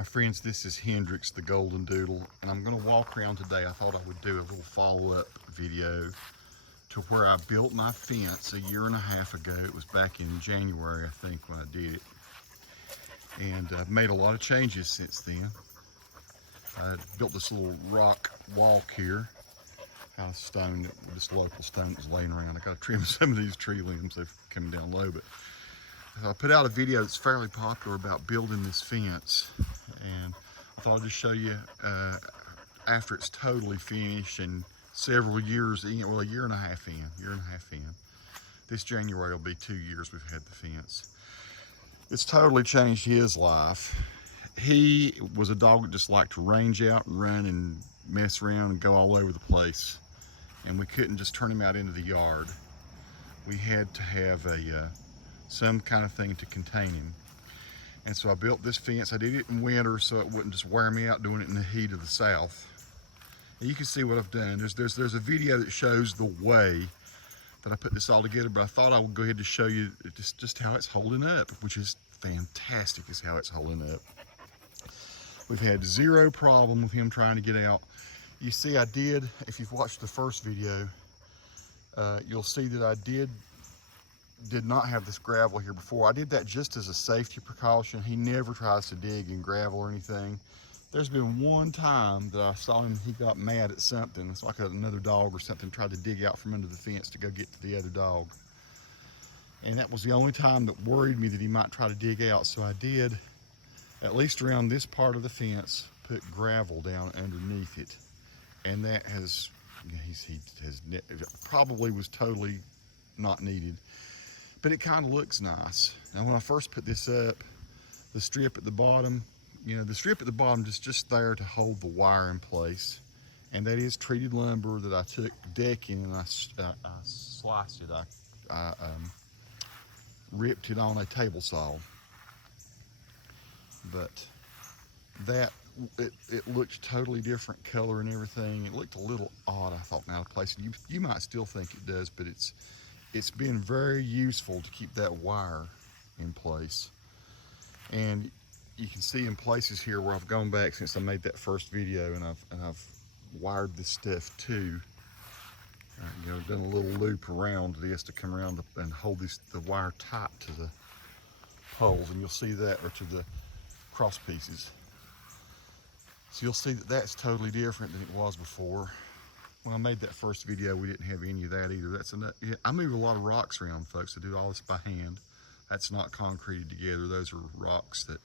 My friends, this is Hendrix, the golden doodle, and I'm going to walk around today. I thought I would do a little follow-up video to where I built my fence a year and a half ago. It was back in January, I think, when I did it. And I've made a lot of changes since then. I built this little rock walk here, house stone, this local stone that was laying around. I got to trim some of these tree limbs, they're coming down low, but I put out a video that's fairly popular about building this fence, and I thought I'd just show you after it's totally finished and several years in, well, a year and a half in. This January will be 2 years we've had the fence. It's totally changed his life. He was a dog that just liked to range out and run and mess around and go all over the place, and we couldn't just turn him out into the yard. We had to have some kind of thing to contain him. And so I built this fence. I did it in winter so it wouldn't just wear me out doing it in the heat of the south. And you can see what I've done. There's a video that shows the way that I put this all together, but I thought I would go ahead and show you just how it's holding up, which is fantastic, is how it's holding up. We've had zero problem with him trying to get out. You see I did, if you've watched the first video, you'll see that I did not have this gravel here before. I did that just as a safety precaution. He never tries to dig in gravel or anything. There's been one time that I saw him, he got mad at something. It's like another dog or something tried to dig out from under the fence to go get to the other dog. And that was the only time that worried me that he might try to dig out. So I did, at least around this part of the fence, put gravel down underneath it. And that has, probably was totally not needed. But it kind of looks nice. Now when I first put this up, the strip at the bottom, the strip at the bottom is just there to hold the wire in place. And that is treated lumber that I took decking and I sliced it. I ripped it on a table saw. But that, it looked totally different color and everything. It looked a little odd, I thought, out of place. You might still think it does, but it's been very useful to keep that wire in place. And you can see in places here where I've gone back since I made that first video, and I've wired this stuff too. Done a little loop around this to come around and hold the wire tight to the poles, and you'll see that, or to the cross pieces. So you'll see that that's totally different than it was before. When I made that first video, we didn't have any of that either. I move a lot of rocks around, folks. I do all this by hand. That's not concreted together. Those are rocks that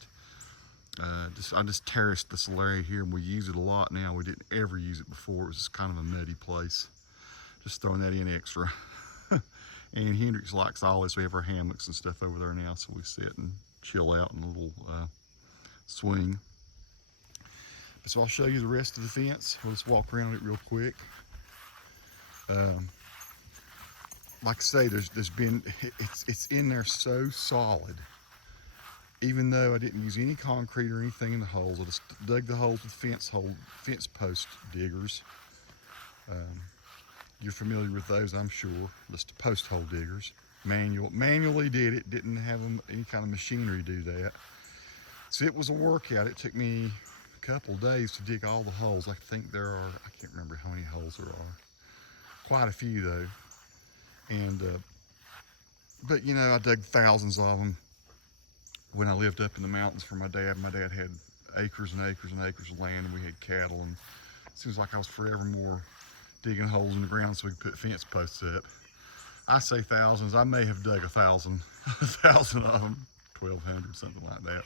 I just terraced this area here, and we use it a lot now. We didn't ever use it before. It was just kind of a muddy place. Just throwing that in extra. And Hendrix likes all this. We have our hammocks and stuff over there now, so we sit and chill out in a little swing. So I'll show you the rest of the fence. We'll just walk around it real quick. Like I say, it's in there so solid. Even though I didn't use any concrete or anything in the holes, I just dug the holes with fence post diggers. You're familiar with those, I'm sure. Just post hole diggers. Manually did it. Didn't have any kind of machinery do that. So it was a workout. It took me a couple days to dig all the holes. I think there are, I can't remember how many holes there are. Quite a few though. And but I dug thousands of them when I lived up in the mountains for my dad. My dad had acres and acres and acres of land, and we had cattle, and it seems like I was forevermore digging holes in the ground so we could put fence posts up. I say thousands. I may have dug 1,000 of them, 1,200, something like that.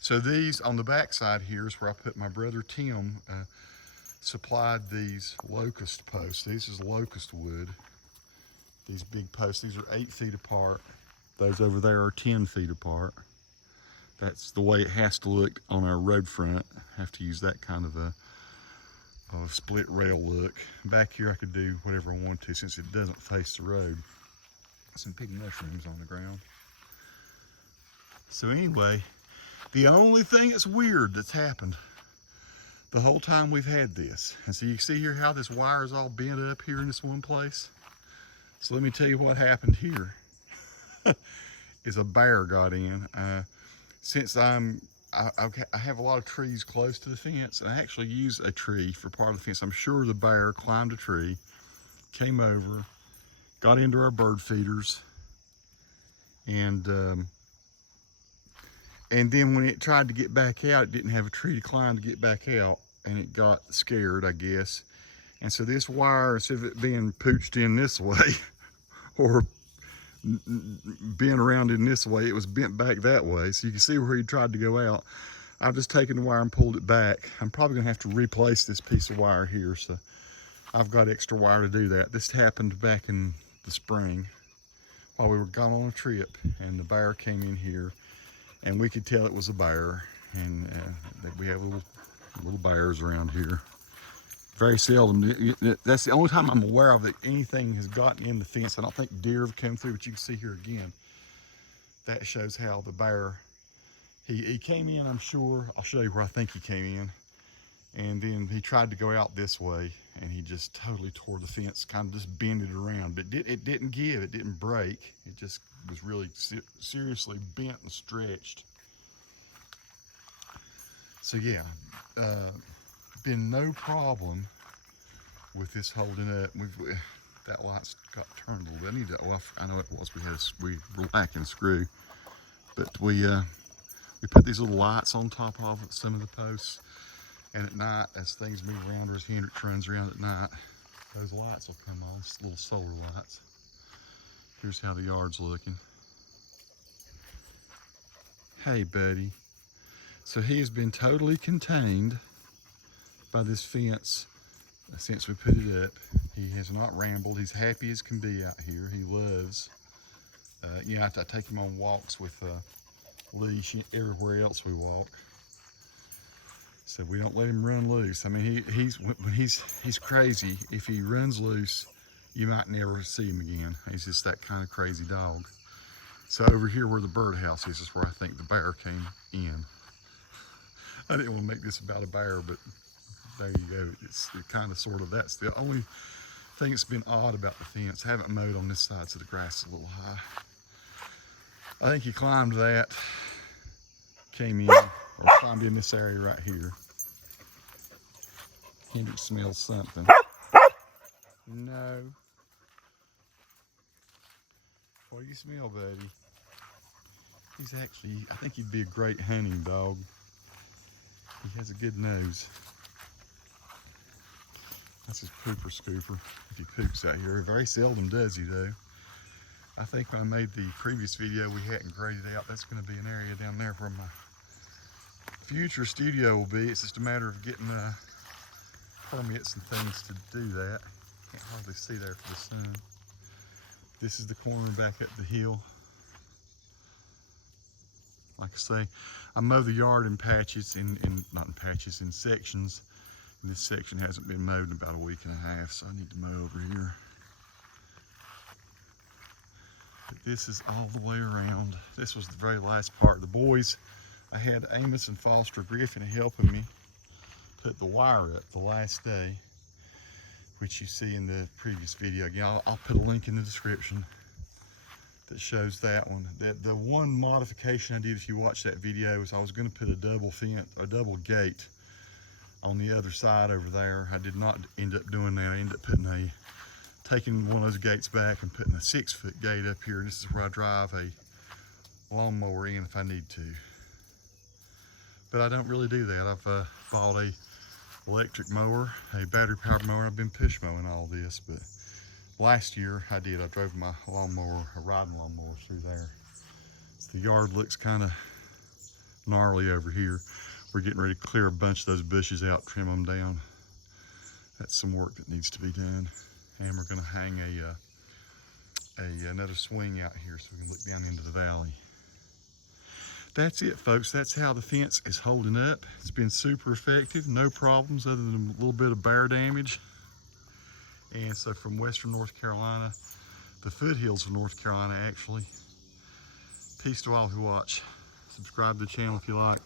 So these on the back side here is where I put my brother Tim supplied these locust posts. This is locust wood. These big posts, these are 8 feet apart. Those over there are 10 feet apart. That's the way it has to look on our road front. Have to use that kind of a split rail look. Back here I could do whatever I want to since it doesn't face the road. Some pig mushrooms on the ground. So anyway, the only thing that's weird that's happened the whole time we've had this, and so you can see here how this wire is all bent up here in this one place. So let me tell you what happened here. Is a bear got in. Since I'm I have a lot of trees close to the fence, and I actually use a tree for part of the fence. I'm sure the bear climbed a tree, came over, got into our bird feeders, and then when it tried to get back out, it didn't have a tree to climb to get back out, and it got scared, I guess. And so this wire, instead of it being pooched in this way, or bent around in this way, it was bent back that way. So you can see where he tried to go out. I've just taken the wire and pulled it back. I'm probably gonna have to replace this piece of wire here, so I've got extra wire to do that. This happened back in the spring while we were gone on a trip, and the bear came in here, and we could tell it was a bear, and that we have little bears around here. Very seldom. That's the only time I'm aware of that anything has gotten in the fence. I don't think deer have come through, but you can see here again. That shows how the bear, he came in, I'm sure. I'll show you where I think he came in. And then he tried to go out this way, and he just totally tore the fence, kind of just bended it around. But it didn't give, it didn't break. It just was really seriously bent and stretched. So yeah, been no problem with this holding up. That light's got turned a little bit. I need to, well, I know it was, we were lacking screw, but we put these little lights on top of some of the posts, and at night, as things move around, or as Hendrix runs around at night, those lights will come on, little solar lights. Here's how the yard's looking. Hey, buddy. So he has been totally contained by this fence since we put it up. He has not rambled. He's happy as can be out here. He loves, you know, I take him on walks with a leash everywhere else we walk. So we don't let him run loose. I mean, he's crazy. If he runs loose, you might never see him again. He's just that kind of crazy dog. So over here where the birdhouse is where I think the bear came in. I didn't want to make this about a bear, but there you go. It's kind of sort of, that's the only thing that's been odd about the fence. I haven't mowed on this side, so the grass is a little high. I think he climbed that, came in, or climbed in this area right here. Hendrix smells something. No. What do you smell, buddy? He's actually, I think he'd be a great hunting dog. He has a good nose. That's his pooper scooper, if he poops out here. Very seldom does he, though. I think when I made the previous video, we hadn't graded out. That's going to be an area down there where my future studio will be. It's just a matter of getting permits and things to do that. Can't hardly see there for the sun. This is the corner back up the hill. Like I say, I mow the yard in patches, not in patches, in sections. And this section hasn't been mowed in about a week and a half, so I need to mow over here. But this is all the way around. This was the very last part. The boys, I had Amos and Foster Griffin helping me put the wire up the last day, which you see in the previous video. Again, I'll put a link in the description that shows that one. The one modification I did, if you watch that video, is I was going to put a double gate on the other side over there. I did not end up doing that. I ended up taking one of those gates back and putting a 6-foot gate up here. This is where I drive a lawnmower in if I need to. But I don't really do that. I've bought a electric mower, a battery powered mower. I've been push mowing all this, but last year I did. I drove my lawnmower, a riding lawnmower through there. So the yard looks kind of gnarly over here. We're getting ready to clear a bunch of those bushes out, trim them down. That's some work that needs to be done. And we're going to hang another swing out here so we can look down into the valley. That's it, folks. That's how the fence is holding up. It's been super effective. No problems other than a little bit of bear damage. And so from western North Carolina, the foothills of North Carolina, actually. Peace to all who watch. Subscribe to the channel if you like.